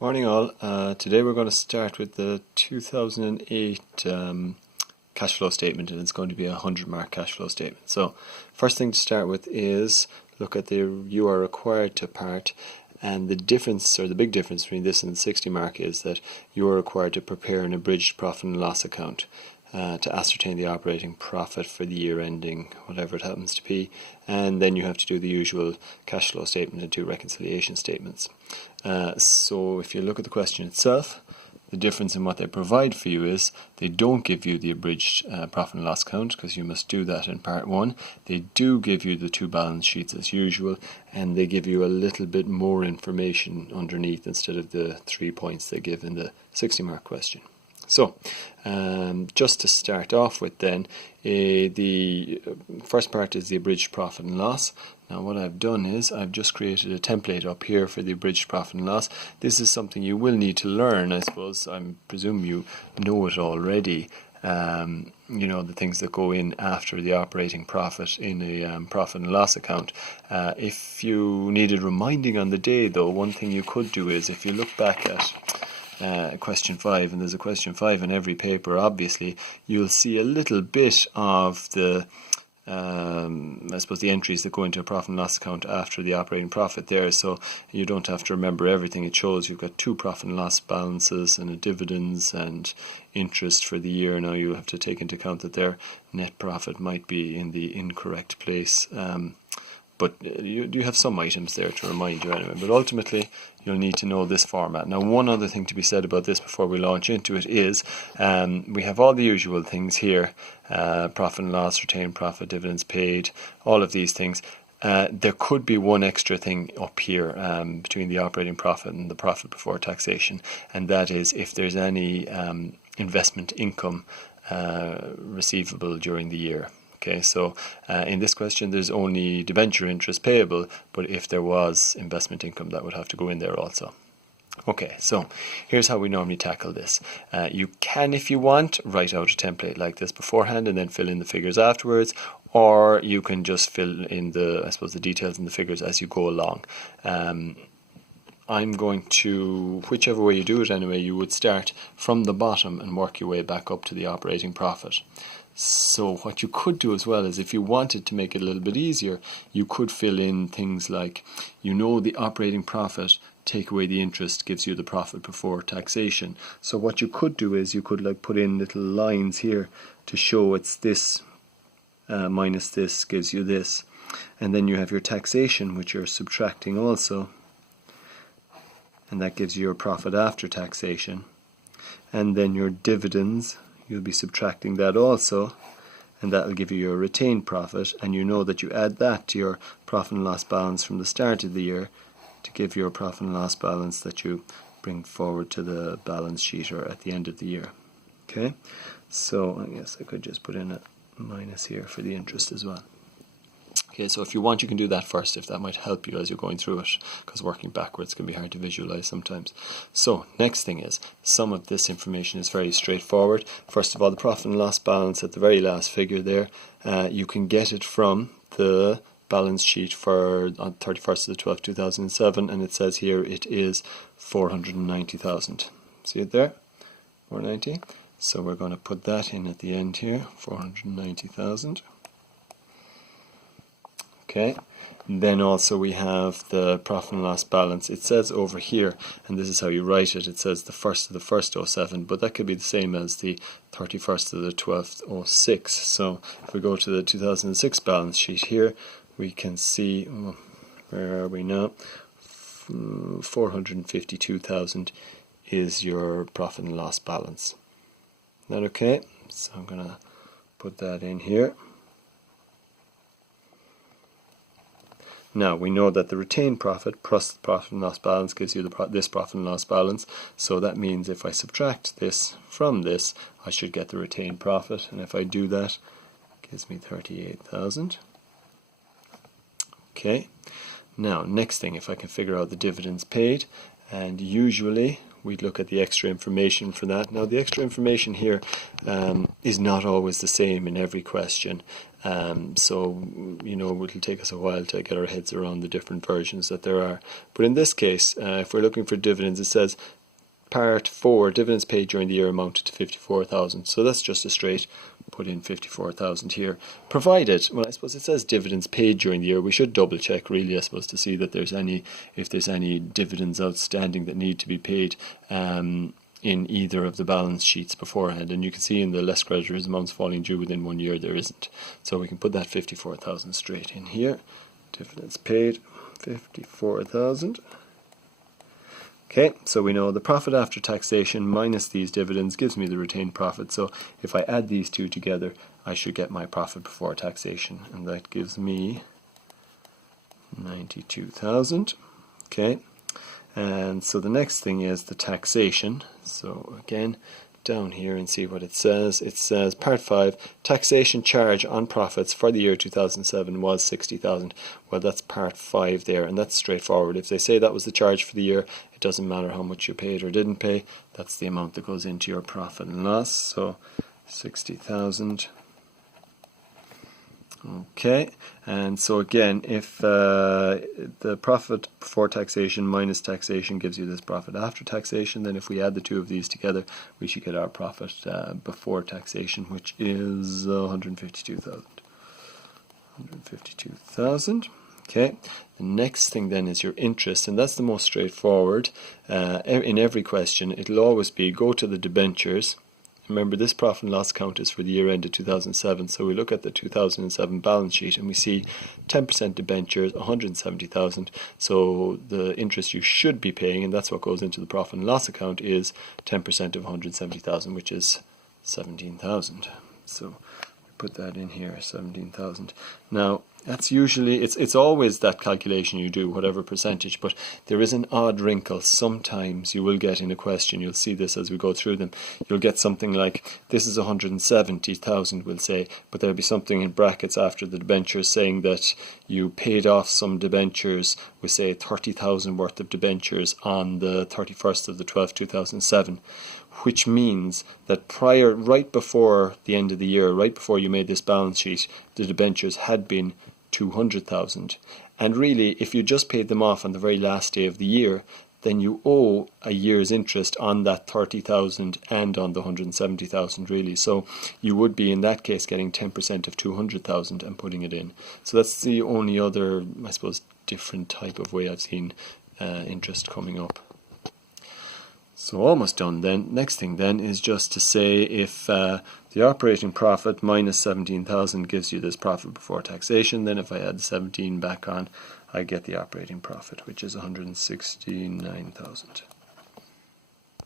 Morning all. Today we're going to start with the 2008 cash flow statement, and it's going to be a 100-mark cash flow statement. So first thing to start with is look at the you are required to part, and the difference, or the big difference between this and the 60 mark, is that you are required to prepare an abridged profit and loss account to ascertain the operating profit for the year ending, whatever it happens to be, and then you have to do the usual cash flow statement and two reconciliation statements. So if you look at the question itself, the difference in what they provide for you is they don't give you the abridged profit and loss account, because you must do that in part one. They do give you the two balance sheets as usual, and they give you a little bit more information underneath instead of the 3 points they give in the 60-mark question. So, just to start off with then, the first part is the abridged profit and loss. Now what I've done is I've just created a template up here for the abridged profit and loss. This is something you will need to learn, I suppose. I presume you know it already. You know, the things that go in after the operating profit in a profit and loss account. If you needed reminding on the day though, one thing you could do is, if you look back at question 5, and there's a question 5 in every paper, obviously you'll see a little bit of the I suppose the entries that go into a profit and loss account after the operating profit there, so you don't have to remember everything. It shows you've got two profit and loss balances and a dividends and interest for the year. Now you have to take into account that their net profit might be in the incorrect place, but you do have some items there to remind you anyway. But ultimately you'll need to know this format. Now one other thing to be said about this before we launch into it is we have all the usual things here, profit and loss, retained profit, dividends paid, all of these things. There could be one extra thing up here between the operating profit and the profit before taxation, and that is if there's any investment income receivable during the year. Okay, so in this question there's only debenture interest payable, but if there was investment income, that would have to go in there also. Okay, so here's how we normally tackle this. You can, if you want, write out a template like this beforehand and then fill in the figures afterwards, or you can just fill in the details and the figures as you go along. I'm going to, whichever way you do it anyway, you would start from the bottom and work your way back up to the operating profit. So what you could do as well is, if you wanted to make it a little bit easier, you could fill in things like, the operating profit, take away the interest, gives you the profit before taxation. So what you could do is you could put in little lines here to show it's this minus this gives you this. And then you have your taxation, which you're subtracting also, and that gives you your profit after taxation. And then your dividends, you'll be subtracting that also, and that will give you your retained profit, and you know that you add that to your profit and loss balance from the start of the year to give your profit and loss balance that you bring forward to the balance sheet or at the end of the year. Okay, so I guess I could just put in a minus here for the interest as well. Okay, so if you want, you can do that first, if that might help you as you're going through it, because working backwards can be hard to visualize sometimes. So next thing is, some of this information is very straightforward. First of all, the profit and loss balance at the very last figure there, you can get it from the balance sheet for on 31st of the 12th 2007, and it says here it is 490,000. See it there? 490. So we're going to put that in at the end here, 490,000. Okay, and then also we have the profit and loss balance. It says over here, and this is how you write it, it says the 1st of the 1st 07, but that could be the same as the 31st of the 12th 06. So if we go to the 2006 balance sheet here, we can see, where are we now? 452,000 is your profit and loss balance. Is that okay? So I'm going to put that in here. Now we know that the retained profit plus the profit and loss balance gives you this profit and loss balance, so that means if I subtract this from this, I should get the retained profit, and if I do that, it gives me 38,000. Okay, now next thing, if I can figure out the dividends paid, and usually we'd look at the extra information for that. Now the extra information here is not always the same in every question. So, you know, it'll take us a while to get our heads around the different versions that there are. But in this case, if we're looking for dividends, it says Part 4, dividends paid during the year amounted to 54,000. So that's just a straight put in 54,000 here. Provided, well, I suppose it says dividends paid during the year. We should double check really, I suppose, to see that if there's any dividends outstanding that need to be paid in either of the balance sheets beforehand. And you can see in the less creditors amounts falling due within 1 year, there isn't. So we can put that 54,000 straight in here. Dividends paid, 54,000. Okay, so we know the profit after taxation minus these dividends gives me the retained profit. So if I add these two together, I should get my profit before taxation. And that gives me 92,000. Okay, and so the next thing is the taxation. So again, down here and see what it says. It says Part 5, taxation charge on profits for the year 2007 was 60,000. Well, that's Part 5 there, and that's straightforward. If they say that was the charge for the year, it doesn't matter how much you paid or didn't pay. That's the amount that goes into your profit and loss. So 60,000. Okay, and so again, if the profit before taxation minus taxation gives you this profit after taxation, then if we add the two of these together, we should get our profit before taxation, which is 152,000. 152,000. Okay, the next thing then is your interest, and that's the most straightforward. In every question, it'll always be go to the debentures. Remember, this profit and loss account is for the year ended 2007, so we look at the 2007 balance sheet and we see 10% debentures, 170,000. So the interest you should be paying, and that's what goes into the profit and loss account, is 10% of 170,000, which is 17,000. So we put that in here, 17,000. Now, that's usually, it's always that calculation you do, whatever percentage, but there is an odd wrinkle. Sometimes you will get in a question, you'll see this as we go through them, you'll get something like, this is 170,000, we'll say, but there'll be something in brackets after the debentures saying that you paid off some debentures, we say 30,000 worth of debentures on the 31st of the 12th, 2007. Which means that right before the end of the year, right before you made this balance sheet, the debentures had been 200,000. And really, if you just paid them off on the very last day of the year, then you owe a year's interest on that 30,000 and on the 170,000 really. So you would be in that case getting 10% of 200,000 and putting it in. So that's the only other, I suppose, different type of way I've seen interest coming up. So almost done then. Next thing then is just to say if the operating profit minus 17,000 gives you this profit before taxation, then if I add 17 back on, I get the operating profit, which is 169,000.